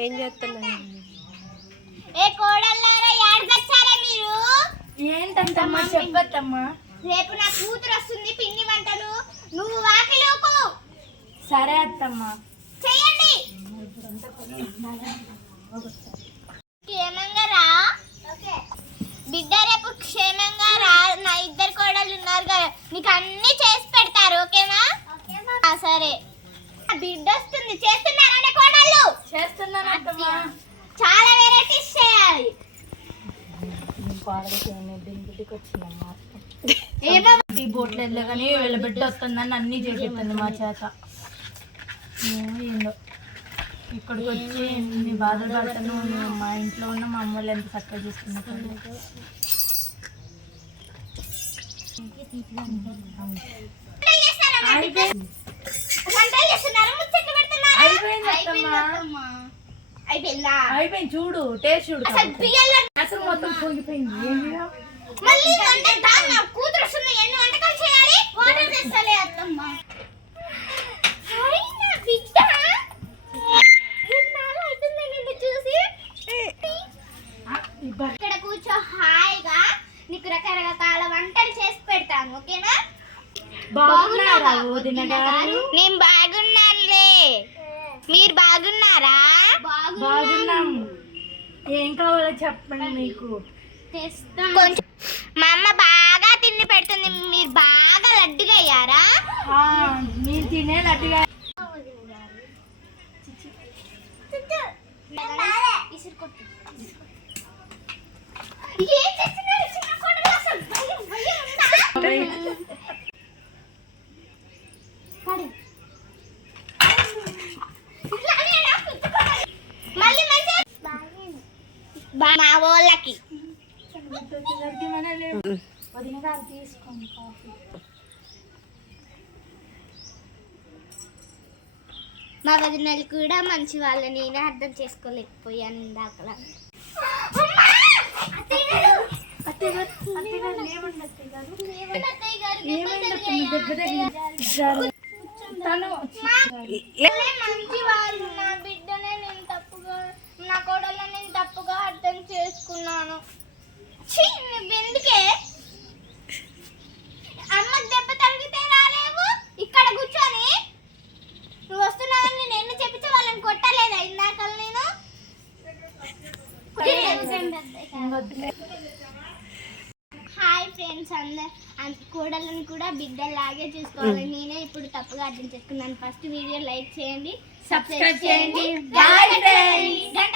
ఏం చేస్తున్నా? ఏ కోడల్లారా యాడకొచ్చారా మీరు? ఏంటంటమ్మా చెప్పత్తమ్మా. రేపు నా కూతురు వస్తుంది పిండి వంటలు, నువ్వు వాకిలోకు. సరే అత్తమ్మా. చేయండి. క్షేమంగా రా బిడ్డ, రేపు క్షేమంగా రా. నా ఇద్దరు కోడళ్ళు ఉన్నారు కదా, నీకు అన్ని చేసి పెడతారు. ఓకేనా? సరే. బిడ్డ వస్తుంది. చేస్తున్నారంటే కోడళ్ళు? చేస్తున్నాను అత్తమ్మా. చాలా వెరైటీస్ చేయాలి. టీ బోట్లు వెళ్ళగానే వీళ్ళ బిడ్డ వస్తుందని అన్నీ చేసేస్తుంది మా చేత. ఏందో ఇక్కడికి వచ్చి ఎన్ని బాధలు పడతాను. మా ఇంట్లో ఉన్న మా అమ్మ వాళ్ళు ఎంత చక్కగా చూసుకున్నారు. అయిపోయింది. చూడు టేస్ట్ చూడు. అసలు మొత్తం పొంగిపోయింది. కూతురు వస్తుంది, ఎన్ని వంటకాలు చేయాలి? వాటర్ తెస్తలే అత్తమ్మ. చూసి ఇక్కడ కూర్చో హాయిగా, నీకు రకరకాల వంటలు చేసి పెడతాను. ఓకేనా? బాగున్నారా వదిన గారు? నేను బాగున్నానులే. మీరు బాగున్నారా? బాగున్నాం. ఏం కావాలో చెప్పండి. మీకు కొంచెం మా అమ్మ బాగా తిండి పెడుతుంది. మీరు బాగా లడ్డుగా అయ్యారా? మీరు తినే లడ్డుగా. మా వాళ్ళకి వదిన గారు తీసుకోండి కాఫీ. మా వదినలు కూడా మంచి వాళ్ళు, నేనే అర్థం చేసుకోలేకపోయాను ఇందాకలా. మంచి వాళ్ళు. నా బిడ్డనే నేను తప్పుగా, నా కోడళ్ళ నేను తప్పుగా అర్థం చేసుకున్నాను. నువ్వెందుకే అమ్మకి దెబ్బ తగిలితే రాలేవు? ఇక్కడ కూర్చొని నువ్వు వస్తున్నావని నేను ఎన్ని చెప్పించి వాళ్ళని కొట్టలేదా ఇందాక నేను? హాయ్ ఫ్రెండ్స్, అందరు కోడళ్ళని కూడా బిడ్డలాగే చూసుకోవాలి. నేనే ఇప్పుడు తప్పుగా అర్థం చేసుకున్నాను. ఫస్ట్ వీడియో లైక్ చేయండి, సబ్స్క్రైబ్ చేయండి, గంట